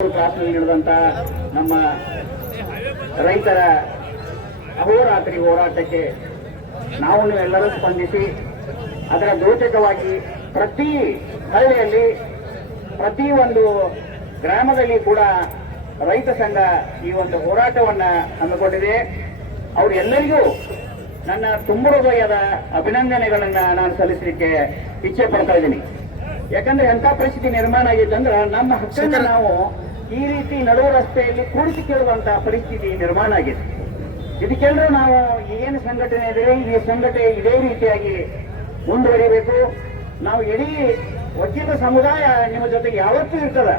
ಕ್ಲಾಸ್ನಲ್ಲಿ ನಡೆದಂತ ನಮ್ಮ ರೈತರ ಅಹೋರಾತ್ರಿ ಹೋರಾಟಕ್ಕೆ ನಾವು ಎಲ್ಲರೂ ಸ್ಪಂದಿಸಿ ಅದರ ದ್ಯೋತಕವಾಗಿ ಪ್ರತಿ ಹಳ್ಳಿಯಲ್ಲಿ ಪ್ರತಿ ಒಂದು ಗ್ರಾಮದಲ್ಲಿ ಕೂಡ ರೈತ ಸಂಘ ಈ ಒಂದು ಹೋರಾಟವನ್ನ ಹಮ್ಮಿಕೊಂಡಿದೆ. ಅವರೆಲ್ಲರಿಗೂ ನನ್ನ ತುಂಬು ಹೃದಯದ ಅಭಿನಂದನೆಗಳನ್ನ ನಾನು ಸಲ್ಲಿಸಲಿಕ್ಕೆ ಇಚ್ಛೆ ಪಡ್ತಾ ಇದ್ದೀನಿ. ಯಾಕಂದ್ರೆ ಎಂಥ ಪರಿಸ್ಥಿತಿ ನಿರ್ಮಾಣ ಆಗಿದೆ ಅಂದ್ರೆ ನಮ್ಮ ಹಕ್ಕನ್ನು ನಾವು ಈ ರೀತಿ ನಡುವ ರಸ್ತೆಯಲ್ಲಿ ಕುಳಿತು ಕೇಳುವಂತಹ ಪರಿಸ್ಥಿತಿ ನಿರ್ಮಾಣ ಆಗಿದೆ. ಇದಕ್ಕೆಲ್ಲರೂ ನಾವು ಏನು ಸಂಘಟನೆ ಇದೆ ಈ ಸಂಘಟನೆ ಇದೇ ರೀತಿಯಾಗಿ ಮುಂದುವರಿಬೇಕು. ನಾವು ಇಡೀ ವಕೀಲ ಸಮುದಾಯ ನಿಮ್ಮ ಜೊತೆಗೆ ಯಾವತ್ತೂ ಇರ್ತದೆ.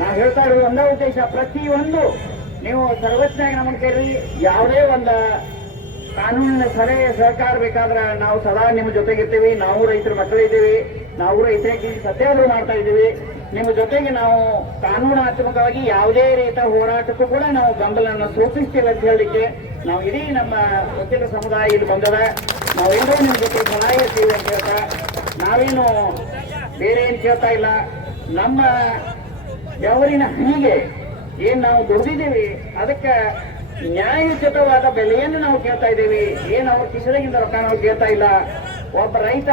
ನಾವು ಹೇಳ್ತಾ ಇರೋದು ಒಂದೇ ಉದ್ದೇಶ, ಪ್ರತಿಯೊಂದು ನೀವು ಸರ್ವಜ್ಞಾಗಿ ನಮ್ಮನ್ನು ಕೇಳಿ ಯಾವುದೇ ಒಂದು ಕಾನೂನಿನ ಸಲಹೆ ಸಹಕಾರ ಬೇಕಾದ್ರೆ ನಾವು ಸದಾ ನಿಮ್ಮ ಜೊತೆಗಿರ್ತೀವಿ. ನಾವು ರೈತರ ಮಕ್ಕಳಿದ್ದೀವಿ, ನಾವು ರೈತರಿಗೆ ಸತ್ಯಾಗ್ರಹ ಮಾಡ್ತಾ ಇದ್ದೀವಿ. ನಿಮ್ಮ ಜೊತೆಗೆ ನಾವು ಕಾನೂನಾತ್ಮಕವಾಗಿ ಯಾವುದೇ ರೀತಿಯ ಹೋರಾಟಕ್ಕೂ ಕೂಡ ನಾವು ಬೆಂಬಲವನ್ನು ಸೂಚಿಸ್ತೀವಿ ಅಂತ ಹೇಳಲಿಕ್ಕೆ ನಾವು ಇಡೀ ನಮ್ಮ ವಕೀಲ ಸಮುದಾಯ ಇಲ್ಲಿ ಬಂದದ. ನಾವೆಲ್ಲರೂ ನಿಮ್ಮ ಜೊತೆ ಸಹಾಯ ಇರ್ತೀವಿ ಅಂತ ಹೇಳ್ತಾ ನಾವೇನು ಬೇರೆ ಏನು ಕೇಳ್ತಾ ಇಲ್ಲ. ನಮ್ಮ ಬೆವರಿನ ಹಣಿಗೆ ಏನ್ ನಾವು ದುಡಿದಿದ್ದೀವಿ ಅದಕ್ಕೆ ನ್ಯಾಯಯುತವಾದ ಬೆಲೆಯನ್ನು ನಾವು ಕೇಳ್ತಾ ಇದ್ದೀವಿ. ಏನು ಅವ್ರ ಕಿಸೆಗಿಂದ ರೊಕ್ಕ ನಾವು ಕೇಳ್ತಾ ಇಲ್ಲ. ಒಬ್ಬ ರೈತ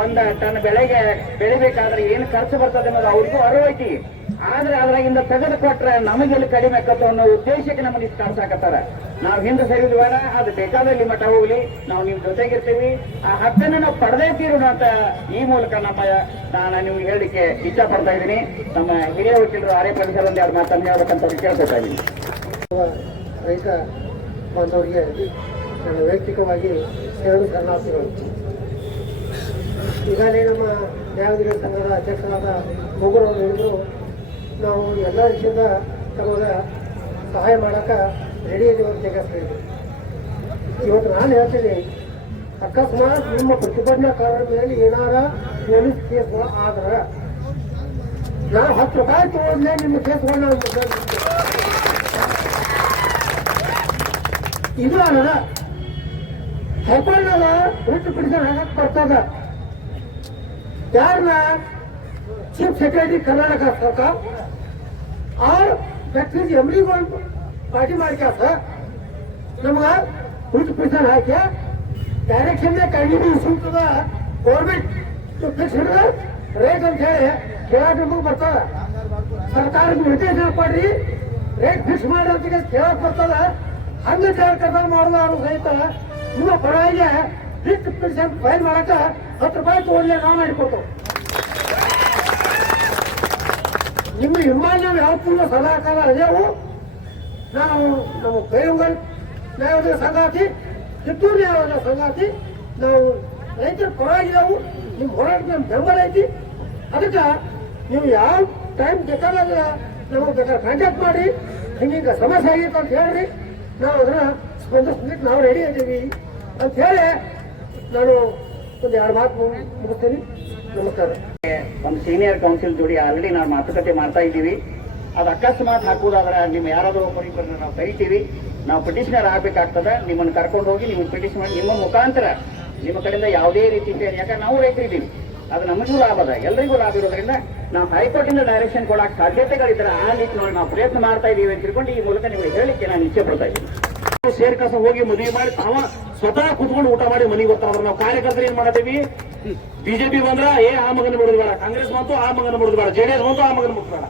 ಒಂದ ತನ್ನ ಬೆಳೆಗೆ ಬೆಳಿಬೇಕಾದ್ರೆ ಏನು ಖರ್ಚು ಬರ್ತದೆ ಅನ್ನೋದು ಅವ್ರಿಗೂ ಅರಿವೈತಿ. ಆದ್ರೆ ಅದ್ರಾಗಿಂದ ತೆಗೆದು ಕೊಟ್ರೆ ನಮಗೆಲ್ಲಿ ಕಡಿಮೆ ಆಕತ್ತು ಅನ್ನೋ ಉದ್ದೇಶಕ್ಕೆ ನಮ್ಮನ್ನ ಇಷ್ಟು ಕಾಣಿಸಾಕತ್ತಾರ. ನಾವು ಹಿಂದೆ ಸರಿದು ಬೇಡ, ಅದು ಬೇಕಾದಲ್ಲಿ ಮಠ ಹೋಗ್ಲಿ, ನಾವು ನಿಮ್ ಜೊತೆಗಿರ್ತೀವಿ. ಆ ಹಕ್ಕನ್ನು ನಾವು ಪಡೆದೇ ತೀರೋಣ ಅಂತ ಈ ಮೂಲಕ ನಾನು ನಿಮ್ಗೆ ಹೇಳಲಿಕ್ಕೆ ಇಚ್ಛೆ ಪಡ್ತಾ ಇದ್ದೀನಿ. ನಮ್ಮ ಹಿರಿಯ ವಕೀಲರು ಆರೇ ಪರಿಸರ ಒಂದೆರಡು ಮಾತನ್ನು ಹೇಳ್ಬೇಕಂತ ಕೇಳ್ಕೊತಾ ಇದ್ದೀನಿ. ರೈತ ಬಾಂಧವರಿಗೆ ನನ್ನ ವೈಯಕ್ತಿಕವಾಗಿ ಎರಡು ಶರಣಾರ್ಥಿಗಳು. ಈಗಾಗಲೇ ನಮ್ಮ ನ್ಯಾಯಾಧಿಕಾರಿ ಸಂಘದ ಅಧ್ಯಕ್ಷರಾದ ಮೊಗರು ಅವರು ಹೇಳಿದ್ರು, ನಾವು ಎಲ್ಲ ರೀತಿಯಿಂದ ತಮಗೆ ಸಹಾಯ ಮಾಡೋಕೆ ರೆಡಿ ಇದ್ದೀವಿ ಅಂತ ಹೇಳಿದ್ರು. ಇವತ್ತು ನಾನು ಹೇಳ್ತೀನಿ, ಅಕಸ್ಮಾತ್ ನಿಮ್ಮ ಪ್ರತಿಭಟನಾಕಾರರ ಮೇಲೆ ಏನಾರ ಪೊಲೀಸ್ ಕೇಸ್ಗಳು ಆದ್ರೆ ನಾವು 10 ರೂಪಾಯಿ ತಗೊಂಡ್ಲೆ ನಿಮ್ಮ ಕೇಸ್ಗಳನ್ನ ಇದು ಅಲ್ಲ. ಹೈಕೋರ್ಟ್ನಾಗ ರಿಟ್ ಪಿಟಿಷನ್ ಹಾಕಕ್ ಬರ್ತದ. ಯಾರನ್ನ ಚೀಫ್ ಸೆಕ್ರೆಟರಿ ಕರ್ನಾಟಕ ಸರ್ಕಾರ और व्यक्ति एमडी पार्टी ಮಾಡ್ಕ್ಯಾಸ ನಮಗ ರಿಟ್ ಪಿಟಿಷನ್ ಹಾಕಿ ಡೈರೆಕ್ಷನ್ ಕಂಟಿನ್ಯೂ ಇಸ್ಯೂತದ ಗೌರ್ಮೆಂಟ್ ಟು ಫಿಕ್ಸ್ ರೇಟ್ ಅಂತ ಹೇಳಿ ಕೇಳಾಕ ನಮಗೆ ಬರ್ತದ. ಸರ್ಕಾರಕ್ಕೆ ನಿರ್ದೇಶನ ಕೊಡ್ರಿ, ರೇಟ್ ಫಿಕ್ಸ್ ಮಾಡಿ ಅಂತ ಕೇಳಕ್ ಬರ್ತದ. ಹಂಗ ಜಾಗೃತ ಮಾಡೋದು ಸಹಿತ ನಿಮ್ಮ ಪರವಾಗಿ ರಿಟ್ ಪಿಟಿಷನ್ ಫೈಲ್ ಮಾಡಕ 10 ರೂಪಾಯಿ ತಗೊಂಡ್ಲೆ ನಾವು ಮಾಡಿಕೊಟ್ಟು. ನಿಮ್ಮ ವಿಮಾನ ಯಾವತ್ತೂ ಸದಾಕಾಲ ಅದೇವು. ನಾವು ನಮ್ಮ ಕೈಗೊಂಡ್ ನ್ಯಾಯೋದಯ ಸಂಗಾತಿ, ಕಿತ್ತೂರು ನ್ಯಾಯೋದಯ ಸಂಗಾತಿ, ನಾವು ರೈತರ ಪರವಾಗಿದ್ದೆವು. ನಿಮ್ಮ ಹೋರಾಟಕ್ಕೆ ನಮ್ಮ ಬೆಂಬಲ ಐತಿ. ಅದಕ್ಕೆ ನೀವು ಯಾವ ಟೈಮ್ ಬೇಕಾದಾಗ ನಮಗೆ ಬೇಕಾದ್ರೆ ಕಾಂಟ್ಯಾಕ್ಟ್ ಮಾಡಿ, ಹಿಂಗ ಸಮಸ್ಯೆ ಆಗಿತ್ತು ಅಂತ ಹೇಳ್ರಿ, ನಾವು ಅದನ್ನ ಸ್ಪಂದಿಸ್ಲಿಕ್ಕೆ ನಾವು ರೆಡಿ ಇದ್ದೀವಿ ಅಂತ ಹೇಳಿ ನಾನು ಒಂದು 2 ಮಾತು ಮುಗಿಸ್ತೀನಿ. ನಮಸ್ಕಾರ. ಒಂದು ಸೀನಿಯರ್ ಕೌನ್ಸಿಲ್ ಜೋಡಿ ಆಲ್ರೆಡಿ ನಾವು ಮಾತುಕತೆ ಮಾಡ್ತಾ ಇದ್ದೀವಿ. ಅದು ಅಕಸ್ಮಾತ್ ಹಾಕುವುದಾದ್ರೆ ನಿಮ್ಮ ಯಾರಾದರೂ ಒಬ್ಬರಿಬ್ಬರನ್ನ ನಾವು ಕರಿತೀವಿ. ನಾವು ಪಿಟಿಷನರ್ ಆಗ್ಬೇಕಾಗ್ತದೆ. ನಿಮ್ಮನ್ನು ಕರ್ಕೊಂಡು ಹೋಗಿ ನಿಮಗೆ ಪಿಟಿಷನ್ ಮಾಡಿ ನಿಮ್ಮ ಮುಖಾಂತರ ನಿಮ್ಮ ಕಡೆಯಿಂದ ಯಾವುದೇ ರೀತಿ ಯಾಕಂದ್ರೆ ನಾವು ರೈತರಿದ್ದೀವಿ, ಅದು ನಮಗೂ ಲಾಭ ಅದ, ಎಲ್ಲರಿಗೂ ಲಾಭ ಇರೋದ್ರಿಂದ ನಾವು ಹೈಕೋರ್ಟಿಂದ ಡೈರೆಕ್ಷನ್ ಕೊಡಕ್ಕೆ ಸಾಧ್ಯತೆಗಳಿದ್ರೆ ಆ ನಿಟ್ಟಿನೊಳಗೆ ನಾವು ಪ್ರಯತ್ನ ಮಾಡ್ತಾ ಇದ್ದೀವಿ ಅಂತ ತಿಳ್ಕೊಂಡು ಈ ಮೂಲಕ ನಿಮಗೆ ಹೇಳಲಿಕ್ಕೆ ನಾನು ಇಚ್ಛೆ ಪಡ್ತಾ ಇದ್ದೀನಿ. ಸೇರ್ಕಸ ಹೋಗಿ ಮದುವೆ ಮಾಡಿ ತಾವ ಸ್ವತಃ ಕುತ್ಕೊಂಡು ಊಟ ಮಾಡಿ ಮನೆಗೆ ಬರ್ತಾರ. ನಾವು ಕಾರ್ಯಕರ್ತರು ಏನ್ ಮಾಡ್ತೀವಿ, ಬಿಜೆಪಿ ಬಂದ್ರ ಆ ಮಗನ ಬಿಡೋದು ಬೇಡ, ಕಾಂಗ್ರೆಸ್ ಬಂತು ಆ ಮಗನ ಬಿಡೋದು ಬೇಡ, ಜೆಡಿಎಸ್ ಬಂತು ಆ ಮಗನ ಮುಟ್ಬೇಡ.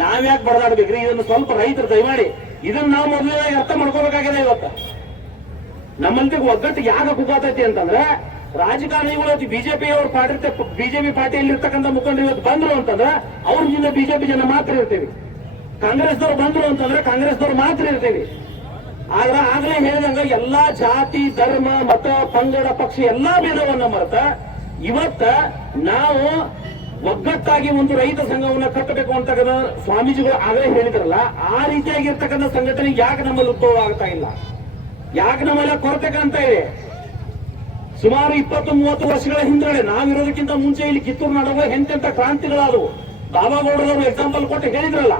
ನಾವ್ಯಾಕೆ ಬಡದಾಡ್ಬೇಕ್ರಿ? ಇದನ್ನು ಸ್ವಲ್ಪ ರೈತರು ದಯಮಾಡಿ ಇದನ್ನ ನಾವು ಮೊದಲೇ ಅರ್ಥ ಮಾಡ್ಕೋಬೇಕಾಗಿದೆ. ಇವತ್ತು ನಮ್ಮಂತೆ ಒಗ್ಗಟ್ಟು ಯಾಕೆ ಕುಗ್ಗಾತೈತಿ ಅಂತಂದ್ರೆ, ರಾಜಕಾರಣಿಗಳು ಬಿಜೆಪಿ ಅವ್ರ ಬಿಜೆಪಿ ಪಾರ್ಟಿಯಲ್ಲಿ ಇರ್ತಕ್ಕಂಥ ಮುಖಂಡರು ಇವತ್ತು ಬಂದ್ರು ಅಂತಂದ್ರೆ ಅವ್ರ ಜನ ಬಿಜೆಪಿ ಜನ ಮಾತ್ರ ಇರ್ತೀವಿ. ಕಾಂಗ್ರೆಸ್ದವ್ರು ಬಂದ್ರು ಅಂತಂದ್ರೆ ಕಾಂಗ್ರೆಸ್ದವ್ರು ಮಾತ್ರ ಇರ್ತೀವಿ. ಆದ್ರೆ ಆಗ್ಲೇ ಹೇಳಿದಂಗ ಎಲ್ಲಾ ಜಾತಿ ಧರ್ಮ ಮತ ಪಂಗಡ ಪಕ್ಷ ಎಲ್ಲಾ ಭೇದವನ್ನ ಮರೆತ ಇವತ್ತ ನಾವು ಒಗ್ಗಟ್ಟಾಗಿ ಒಂದು ರೈತ ಸಂಘವನ್ನ ಕಟ್ಟಬೇಕು ಅಂತಕ್ಕಂಥ ಸ್ವಾಮೀಜಿಗಳು ಆಗಲೇ ಹೇಳಿದ್ರಲ್ಲ, ಆ ರೀತಿಯಾಗಿರ್ತಕ್ಕಂಥ ಸಂಘಟನೆ ಯಾಕೆ ನಮ್ಮಲ್ಲಿ ಉದ್ಭವ ಆಗ್ತಾ ಇಲ್ಲ, ಯಾಕೆ ನಮ್ಮೆಲ್ಲ ಕೊರತೆ ಕಾಣ್ತಾ ಇದೆ? ಸುಮಾರು 20-30 ವರ್ಷಗಳ ಹಿಂದಡೆ ನಾವಿರೋದಕ್ಕಿಂತ ಮುಂಚೆ ಇಲ್ಲಿ ಕಿತ್ತೂರು ನಾಡೋಗ ಎಂತೆಂತ ಕ್ರಾಂತಿಗಳಾದವು. ಬಾಬಾಗೌಡರವರು ಎಕ್ಸಾಂಪಲ್ ಕೊಟ್ಟು ಹೇಳಿದ್ರಲ್ಲ.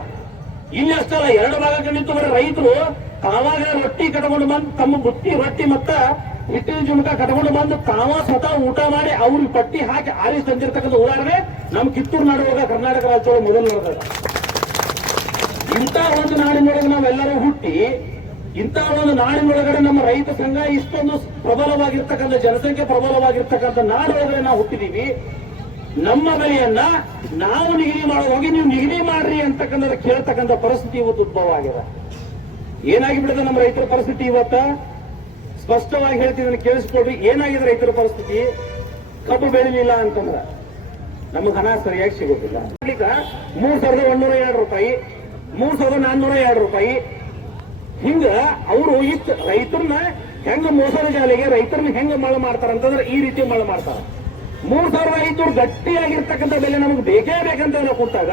ಇಲ್ಲಿ ಅಷ್ಟಲ್ಲ, 2 ಭಾಗ ನಿಂತು ಬರೋ ರೈತರು ತಾವಾಗ ರೊಟ್ಟಿ ಕಟ್ಕೊಂಡು ಬಂದು ತಮ್ಮ ಬುತ್ತಿ ರೊಟ್ಟಿ ಮತ್ತ ಹಿಟ್ಟಿನ ಜುಮಕ ಕಟ್ಕೊಂಡು ಬಂದು ತಾವ ಸ್ವತಃ ಊಟ ಮಾಡಿ ಅವ್ರಿಗೆ ಪಟ್ಟಿ ಹಾಕಿ ಆರಿಸಿ ತಂದಿರ್ತಕ್ಕಂಥ ಉದಾಹರಣೆ ನಮ್ಮ ಕಿತ್ತೂರು ನಾಡುವಾಗ ಕರ್ನಾಟಕ ರಾಜ್ಯದೊಳಗೆ ಮೊದಲು ನಡೆದ. ಇಂಥ ಒಂದು ನಾಡಿನೊಳಗೆ ನಾವೆಲ್ಲರೂ ಹುಟ್ಟಿ ಇಂಥ ಒಂದು ನಾಡಿನೊಳಗಡೆ ನಮ್ಮ ರೈತ ಸಂಘ ಇಷ್ಟೊಂದು ಪ್ರಬಲವಾಗಿರ್ತಕ್ಕಂಥ ಜನಸಂಖ್ಯೆ ಪ್ರಬಲವಾಗಿರ್ತಕ್ಕಂಥ ನಾಡೊಳಗಡೆ ನಾವು ಹುಟ್ಟಿದೀವಿ. ನಮ್ಮ ಬೆಲೆಯನ್ನ ನಾವು ನಿಗದಿ ಮಾಡುವಾಗ ನೀವು ನಿಗದಿ ಮಾಡ್ರಿ ಅಂತಕ್ಕಂಥ ಕೇಳ್ತಕ್ಕಂಥ ಪರಿಸ್ಥಿತಿ ಇವತ್ತು ಉದ್ಭವ ಆಗಿದೆ. ಏನಾಗಿಬಿಡುತ್ತೆ ನಮ್ಮ ರೈತರ ಪರಿಸ್ಥಿತಿ ಇವತ್ತ? ಸ್ಪಷ್ಟವಾಗಿ ಹೇಳ್ತಿದ್ದೀನಿ, ಕೇಳಿಸ್ಕೊಡ್ರಿ. ಏನಾಗಿದೆ ರೈತರ ಪರಿಸ್ಥಿತಿ? ಕಬ್ಬು ಬೆಳಿಲಿಲ್ಲ ಅಂತಂದ್ರ ನಮಗ್ ಹಣ ಸರಿಯಾಗಿ ಸಿಗೋದಿಲ್ಲ. 3,102 ರೂಪಾಯಿ, 3,402 ರೂಪಾಯಿ. ಹಿಂಗ ಅವರು ಇಷ್ಟು ರೈತರನ್ನ ಹೆಂಗ ಮೋಸದ ಜಾಲಿಗೆ ರೈತರನ್ನ ಹೆಂಗ ಮಳ ಮಾಡ್ತಾರ ಅಂತಂದ್ರೆ ಈ ರೀತಿ ಮಳ ಮಾಡ್ತಾರ. 3,500 ಗಟ್ಟಿಯಾಗಿರ್ತಕ್ಕಂಥ ಬೆಲೆ ನಮಗೆ ಬೇಕೇ ಬೇಕಂತ ಎಲ್ಲ ಕೊಟ್ಟಾಗ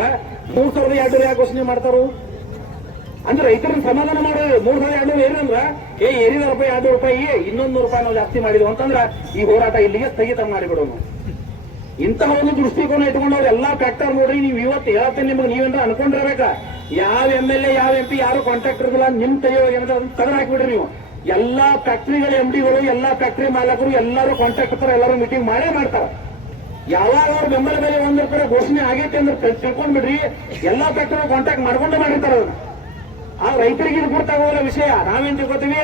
3,200 ಯಾಕೆ ಘೋಷಣೆ ಮಾಡ್ತಾರು? ಅಂದ್ರೆ ರೈತರನ್ನ ಸಮಾಧಾನ ಮಾಡೋದು 3,200 ಏರಂದ್ರ ಏರಿದ ರೂಪಾಯಿ 2 ರೂಪಾಯಿ ಇನ್ನೊಂದು 100 ರೂಪಾಯಿ ನಾವು ಜಾಸ್ತಿ ಮಾಡಿದ್ವು ಅಂತಂದ್ರ ಈ ಹೋರಾಟ ಇಲ್ಲಿಗೆ ಸ್ಥಗಿತ ಮಾಡಿಬಿಡೋನು. ಇಂತಹ ಒಂದು ದೃಷ್ಟಿಕೋನ ಇಟ್ಕೊಂಡವ್ರು ಎಲ್ಲಾ ಫ್ಯಾಕ್ಟರ್ ನೋಡ್ರಿ. ನೀವು ಇವತ್ತು ಹೇಳ್ತೇನೆ ನಿಮ್ಗೆ ನೀವೇನ್ರ ಅನ್ಕೊಂಡಿರ್ಬೇಕ. ಯಾವ MLA ಯಾವ MP ಯಾರು ಕಾಂಟ್ರಾಕ್ಟರ್ ಇರಲ್ಲ, ನಿಮ್ ತೆಗೆಯುವಾಗ ಏನಂತ ಅದನ್ನ ತೆಗೆದು ಹಾಕಿಬಿಡ್ರಿ ನೀವು. ಎಲ್ಲಾ ಫ್ಯಾಕ್ಟರಿಗಳ MDಗಳು ಎಲ್ಲಾ ಫ್ಯಾಕ್ಟರಿ ಮಾಲಕರು ಎಲ್ಲರೂ ಕಾಂಟ್ರಾಕ್ಟರ್ ಎಲ್ಲರೂ ಮೀಟಿಂಗ್ ಮಾಡೇ ಮಾಡ್ತಾರ. ಯಾವಾಗ ಅವ್ರ ಬೆಂಬಲ ಬೆಲೆ 1 ರೂಪಾಯಿ ಘೋಷಣೆ ಆಗೈತೆ ಅಂದ್ರೆ ತಿಳ್ಕೊಂಡ್ಬಿಡ್ರಿ, ಎಲ್ಲಾ ಫ್ಯಾಕ್ಟರಿ ಕಾಂಟ್ಯಾಕ್ಟ್ ಮಾಡ್ಕೊಂಡು ಮಾಡಿರ್ತಾರ ಅದನ್ನ. ಆ ರೈತರಿಗೆ ಇದು ಗೊತ್ತಾಗೋಲ್ಲ ವಿಷಯ. ನಾವೇನ್ ತಿಳ್ಕೊತೀವಿ,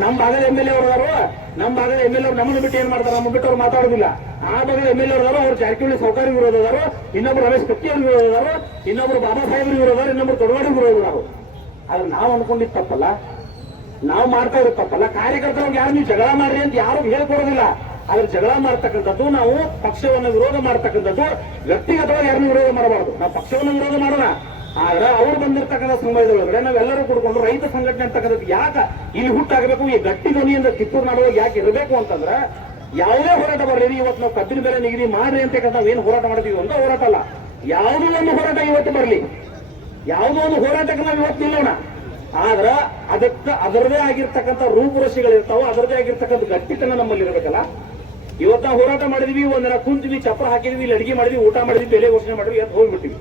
ನಮ್ಮ ಭಾಗದ MLA ಅವರದಾರು, ನಮ್ಮ ಭಾಗದ MLA ಅವ್ರು ನಮ್ಮನ್ನು ಬಿಟ್ಟು ಏನ್ ಮಾಡ್ತಾರೆ, ನಮ್ಮ ಬಿಟ್ಟು ಅವ್ರು ಮಾತಾಡೋದಿಲ್ಲ. ಆ ಭಾಗದ MLA ಅವರದಾರು, ಅವ್ರು ಜಾರಕಿಹೊಳಿ ಸೌಕರ್ಯ ವಿರೋಧದಾರು, ಇನ್ನೊಬ್ರು ರಮೇಶ್ ಕತ್ತಿ ಅವ್ರ ವಿರೋಧದಾರು, ಇನ್ನೊಬ್ರು ಬಾಬಾ ಸಾಹೇಬ್ರ ವಿರೋಧದಾರು, ಇನ್ನೊಬ್ರು ತೊಡವಾಡಿ ವಿರೋಧದಾರು. ಆದ್ರೆ ನಾವು ಅನ್ಕೊಂಡಿದ್ ತಪ್ಪಲ್ಲ, ನಾವು ಮಾಡ್ತಾ ಇರೋದು ತಪ್ಪಲ್ಲ. ಕಾರ್ಯಕರ್ತರಿಗೆ ಯಾರು ನೀವು ಜಗಳ ಮಾಡ್ರಿ ಅಂತ ಯಾರು ಹೇಳ್ಕೊಡೋದಿಲ್ಲ. ಆದ್ರೆ ಜಗಳ ಮಾಡ್ತಕ್ಕಂಥದ್ದು, ನಾವು ಪಕ್ಷವನ್ನು ವಿರೋಧ ಮಾಡ್ತಕ್ಕಂಥದ್ದು, ವ್ಯಕ್ತಿಗತವಾಗಿ ಯಾರನ್ನು ವಿರೋಧ ಮಾಡಬಾರ್ದು. ನಾವು ಪಕ್ಷವನ್ನು ವಿರೋಧ ಮಾಡೋಣ. ಆದ್ರೆ ಅವ್ರು ಬಂದಿರ್ತಕ್ಕಂಥ ಸಮಯದೊಳಗಡೆ ನಾವೆಲ್ಲರೂ ಕೂಡ್ಕೊಂಡು ರೈತ ಸಂಘಟನೆ ಅಂತಕ್ಕಂಥದ್ದು ಯಾಕೆ ಇಲ್ಲಿ ಹುಟ್ಟಾಗಬೇಕು, ಈ ಗಟ್ಟಿ ಧ್ವನಿಯಿಂದ ಕಿತ್ತೂರು ನಾಡೊಳಗೆ ಯಾಕೆ ಇರಬೇಕು ಅಂತಂದ್ರೆ, ಯಾವುದೇ ಹೋರಾಟ ಬರಲಿ, ಇವತ್ತು ನಾವು ಕಬ್ಬಿನ ಬೆಲೆ ನಿಗದಿ ಮಾಡ್ರಿ ಅಂತ ನಾವು ಏನು ಹೋರಾಟ ಮಾಡ್ತೀವಿ ಅಂತ ಹೋರಾಟ ಅಲ್ಲ. ಯಾವುದೋ ಒಂದು ಹೋರಾಟ ಇವತ್ತು ಬರಲಿ, ಯಾವುದೋ ಒಂದು ಹೋರಾಟಕ್ಕೆ ನಾವು ಇವತ್ತು ನಿಲ್ಲೋಣ. ಆದ್ರ ಅದಕ್ಕೆ ಅದರದೇ ಆಗಿರ್ತಕ್ಕಂಥ ರೂಪುರೇಷೆಗಳಿರ್ತಾವ, ಅದರದೇ ಆಗಿರ್ತಕ್ಕಂಥ ಗಟ್ಟಿತನ ನಮ್ಮಲ್ಲಿ ಇರಬೇಕಲ್ಲ. ಇವತ್ತು ನಾವು ಹೋರಾಟ ಮಾಡಿದ್ವಿ, ಒಂದಿನ ಕುಂತೀವಿ, ಚಪ್ರ ಹಾಕಿದ್ವಿ, ಇಲ್ಲಿ ಅಡಿಗೆ ಮಾಡಿದ್ವಿ, ಊಟ ಮಾಡಿದ್ವಿ, ಬೆಲೆ ಘೋಷಣೆ ಮಾಡಿದ್ವಿ, ಎದ್ದು ಹೋಗ್ಬಿಟ್ಟಿವಿ.